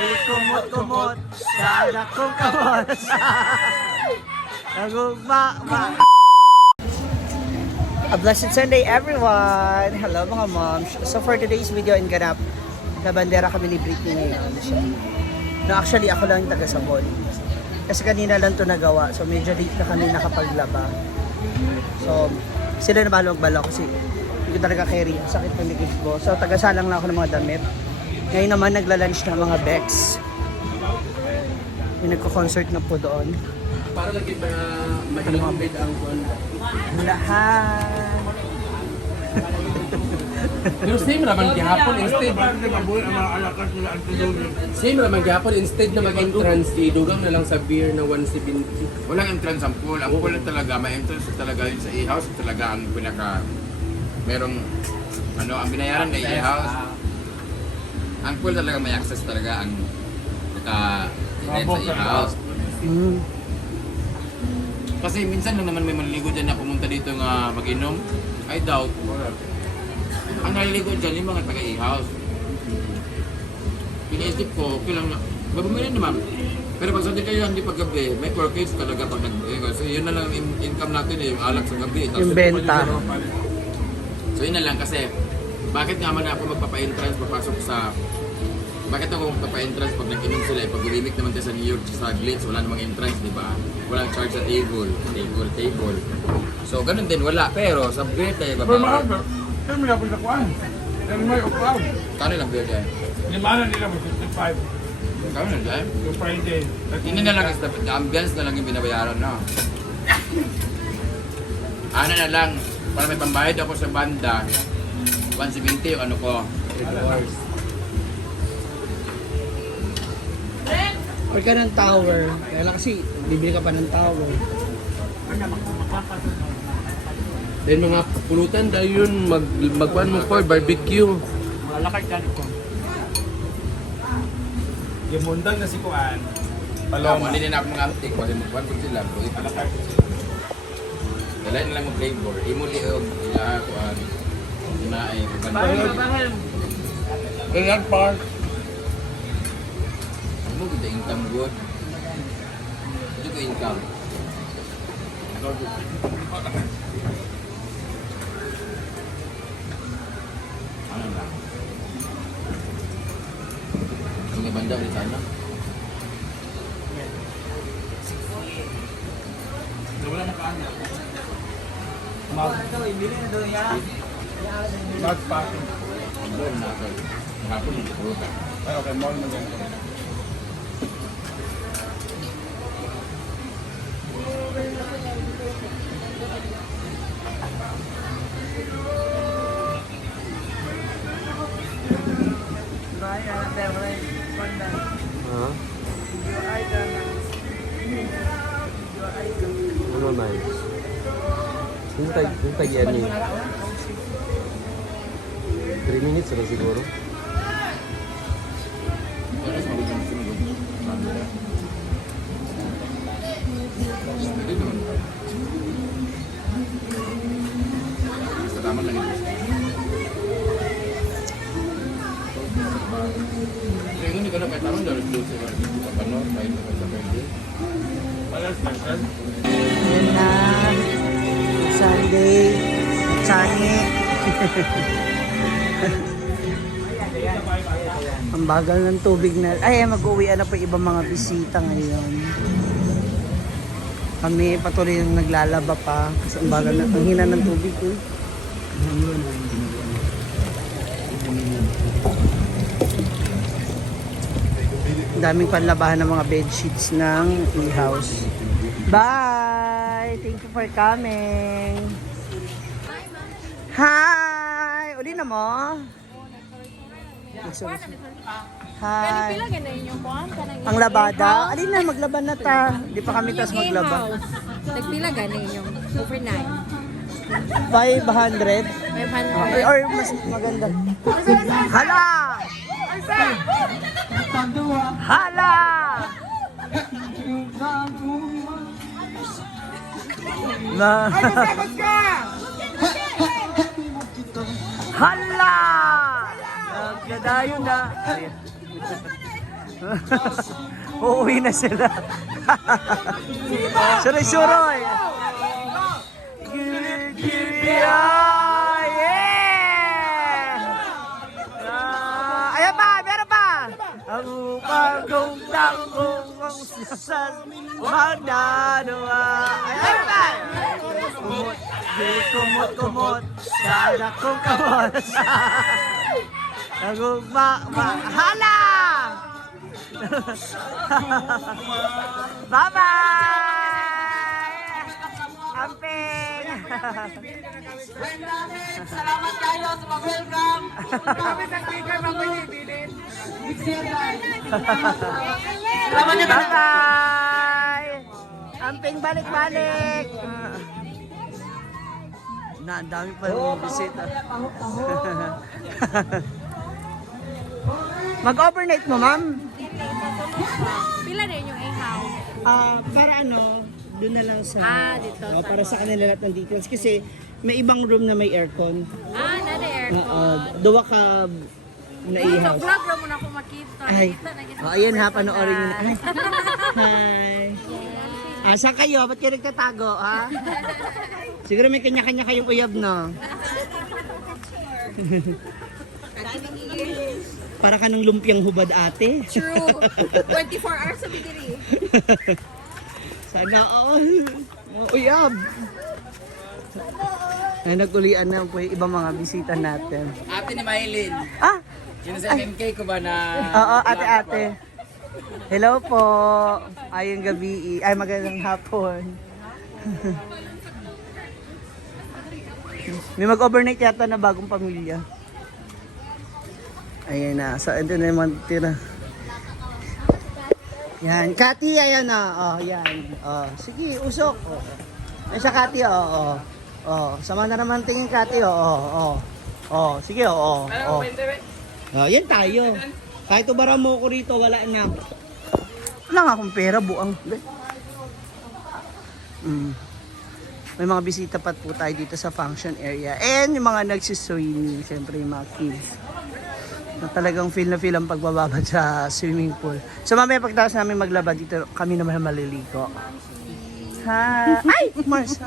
kumot-kumot sa anak kong kamot. Nagugma-ma. A blessed Sunday, everyone! Hello mga moms. So for today's video in ganap, nabandera kami ni Britney ngayon. No, actually ako lang yung taga-Sabon. Kasi kanina lang to nagawa. So medyo late na kami nakapaglaba. So sila na bahala magbala kasi hindi ko talaga carry. Ang sakit ng likid ko. So tagasalang lang ako ng mga damit. Ngayon naman nagla-lunch na mga Bex. May nagko-concert na po doon. Para lagi ba mahilang bed ang kon? Lahat. Pero same naman gihapon instead. Same naman gihapon instead na mag-entrance dugang na lang sa beer na 170. Walang entrance ang pool. Ang pool talaga, may entrance talaga yun sa e-house. Talaga ang pinaka, merong, ang binayaran na e-house. Ang pool talaga may access talaga ang naka-event sa e-house. Kasi minsan lang naman may manligo dyan na pumunta dito nga mag-inom. I doubt. Ang naliligo dyan yung mga taga-e-house. Pinaisip ko, okay lang na, babumili naman. Pero pag sabi kayo hindi pag gabi, may corkage talaga pag nag-e-house. So yun na lang yung income natin yung alak sa gabi. Yung benta. So yun na lang kasi, bakit nga man ako magpapa-entrance, papasok sa... Bakit ako magpapa-entrance pag nag-inom sila? Pag ulimik naman tayo sa New York, sa Glitz, wala namang entrance, di ba? Walang charge sa table. So ganun din, wala. Pero sa beer tayo, baba. Kaya may napon sa kuwan. Kaya may upaw. Kano lang beer tayo? Limanan nila mo, 55. Kano lang tayo? Yung Friday. Hindi na lang, the ambience na lang yung binabayaran na. Ano na lang, para may pambayad ako sa banda, 170 yung ano ko. Or ka ng tower. Kaya lang kasi, bibili ka pa ng tower. Then mga pulutan dahil yun magkuhan mo for barbecue. Malakad dyan ko. Yung mundang na si Kuan. Paloma. Hindi din ako mga antik, kasi magkuhan ko sila. Malakad ko siya. Dala na lang mo flavor. Imuli o kuhan. Inaay. Ganyan pa. Ano kita income good? Ito ko income. Ano lang? Ang may banda ulit sana. Wala na kaan na. Mag packing. Ang doon na ako. Mahapon yung pulutan. Ay, okay, mall mo ganito. Ha? Ano nice? Yung tagyan niya. 3 minutes na siguro. Basta tama lang ito. Kaya hindi ka na kahit tama dahil doon sa pano, kahit sa pwede. Palas lang, sir. Ayan na. Sunday. Chani. Ang bagal ng tubig na. Ay, mag-uwian na po ibang mga bisita ngayon. Kami patuloy yung naglalaba pa. Kasi ang bagal na. Ang hina ng tubig ko. Ang daming panlabahan ng mga bedsheets ng e-house. Bye! Thank you for coming. Hi! Uli na mo? Hi! Ang labada? Alin na, maglaban na ta. Di pa kami tas maglaba. Nagpila ganin yung overnight. 500? 500. Or mas maganda. Hala! Hala! Na. Hala! Nagkadayo na. Uuwi na sila. Suroy-suroy. Yeah! Ayan pa, meron pa. Ang upang tangkong ang sasal magdanawa. Ayan pa. Kumot, kumot, sana kong kamot. Hala! Bye-bye! Amping! Salamat kayo sa mag-welcome. Bye-bye! Amping balik-balik! Na, ang dami pa yung bisita. Mag-overnight mo, ma'am? Pila rin yung ihaw. Para ano, doon na lang sa... Dito. para sa kanila lahat ng details. Kasi may ibang room na may aircon. Nada aircon. Duwa ka So, naihaw. vlog ra mo na ako makita. Ay. Nakita na kita. Ayan ha, panoorin nyo na. Hi. Saan kayo? Ba't kayo nagtatago, ha? Siguro may kanya-kanya kayong uyab, no? Para ka ng lumpiang hubad, ate. True. 24 hours sa bidiri. Sana all. Uyab. Ay, nag-ulian na po yung ibang mga bisita natin. Ate ni Maylin. Ah! Yun sa MK ko ba na... Oo, ate-ate. Hello po. Ayong gabi. Ay, magandang hapon. May mag-overnight yata na bagong pamilya. Ayan na. So, ito na naman tira. Yan. Kati, ayan na. Oh, yan. Oh, sige, usok. Oh. Ayan siya, Kati. Oh, oh. Oh, sama na naman tingin, Kati. Oh, oh, oh. Oh, sige, oh, oh. Oh, yan tayo. Kahit ubara mo ko rito, wala na. Wala nga akong pera, buang. May mga bisita pa po tayo dito sa function area. And yung mga nagsiswimming, siyempre yung mga kids. Na talagang feel na feel ang pagbababad sa swimming pool. So mamaya pagtapos namin maglaba dito, kami naman maliligo. Ha? Ay! Mars!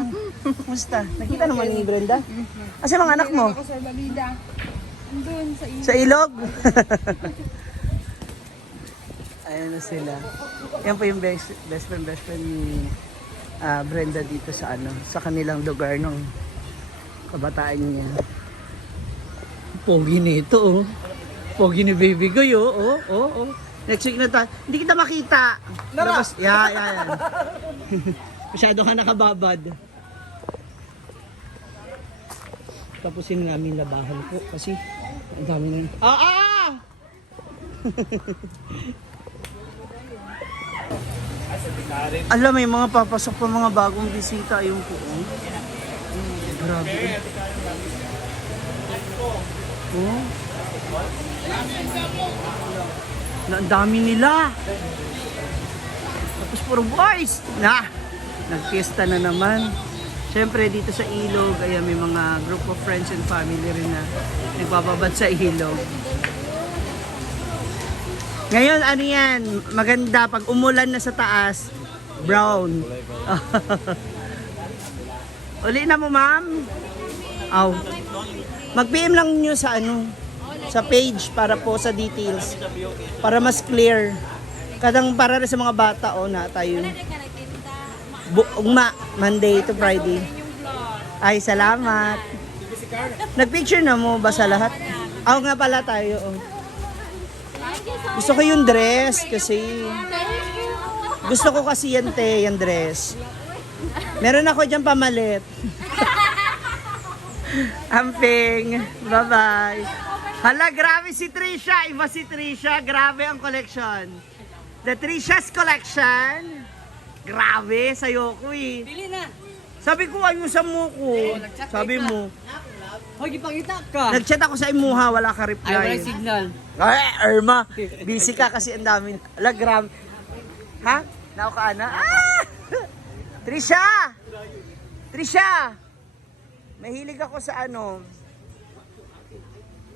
Kumusta? Nakita naman ni Brenda? Asa mga anak mo? Ako sa Balida. Andun sa Sa ilog? Ayan na sila. Yan po yung best friend ni Brenda dito sa sa kanilang lugar ng kabataan niya. Pogi nito, oh. Pogi ni baby ko, oh. Next week na tayo. Hindi kita makita. Labas. Yan. Masyado ka nakababad. Tapusin namin labahan po kasi ang dami na. Alam, may mga papasok pa mga bagong bisita. Ayun po. Grabe. Oh. Ang dami nila. Tapos puro boys. Nagfiesta na naman. Siyempre dito sa ilog, ayan, may mga group of friends and family rin na nagbababad sa ilog. Ngayon, ano yan, maganda pag umulan na sa taas, brown. Uli na mo, ma'am? Aw. Mag-PM lang nyo sa sa page para po sa details. Para mas clear. Kadang para rin sa mga bata, na tayo. Monday to Friday. Ay, salamat. Nag-picture na mo ba sa lahat? Nga pala tayo. Gusto ko yung dress kasi gusto ko kasi yan dress. Meron ako dyan pamalit. Amping. Bye-bye. Hala, grabe si Trisha. Iba si Trisha. Grabe ang collection. The Trisha's collection. Grabe, sa'yo ko eh. Pili na. Sabi ko, ayusan mo ko. Sabi mo. Hoy, gipangita ka. Nag-chat ako sa imuha, wala ka Ay, reply. wala signal. Ay, Irma, busy ka kasi ang dami. Gram. Ha? Nao ka na? Trisha! Trisha! Mahilig ako sa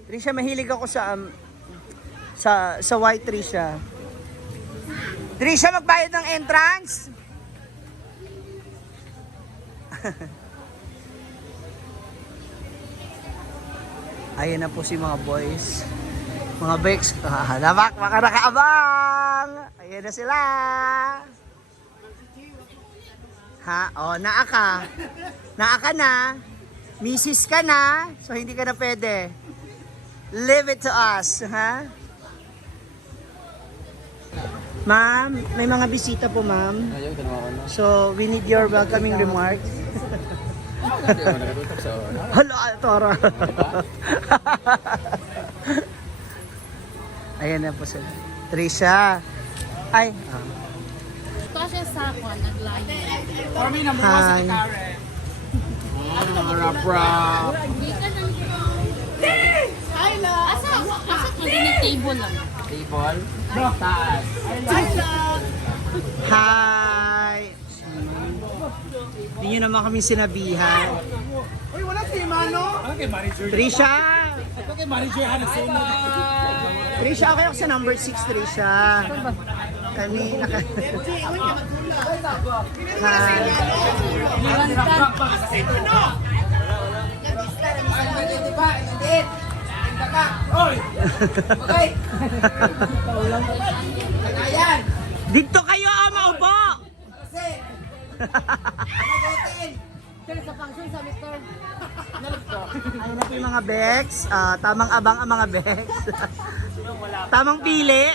Trisha, mahilig ako sa white Trisha. Trisha, magbayad ng entrance? Ayan na po si mga boys. Mga Bex. Nabak, baka nakaabang. Ayan na sila. Ha? O, naa ka. Naa ka na. Misis ka na. So, hindi ka na pwede. Leave it to us. Ha? Ma'am, may mga bisita po, ma'am. Ayaw, ganawa ko na. So, we need your welcoming remarks. Hindi ako nakatutok sa oras. Hala, Toro. Ayan na po sila. Trisha. Ay. Ito kasi sa ako, naglayo. For me, number 1 si Hi. Karen. Rap-rap. Hindi ka nang... Asa ka din yung table lang. Table. Hi. Hindi nyo naman kami sinabihan. Uy, wala si Mano. Ano kay Marijoy? Trisha. Ito kay Marijoy Hanasunod. Trisha, okay ako sa number 6, Trisha. Kami naka... Hi. Oy! Dito kayo, maubo! Ayun na po yung mga Bex. Tamang abang ang mga Bex. Tamang pili.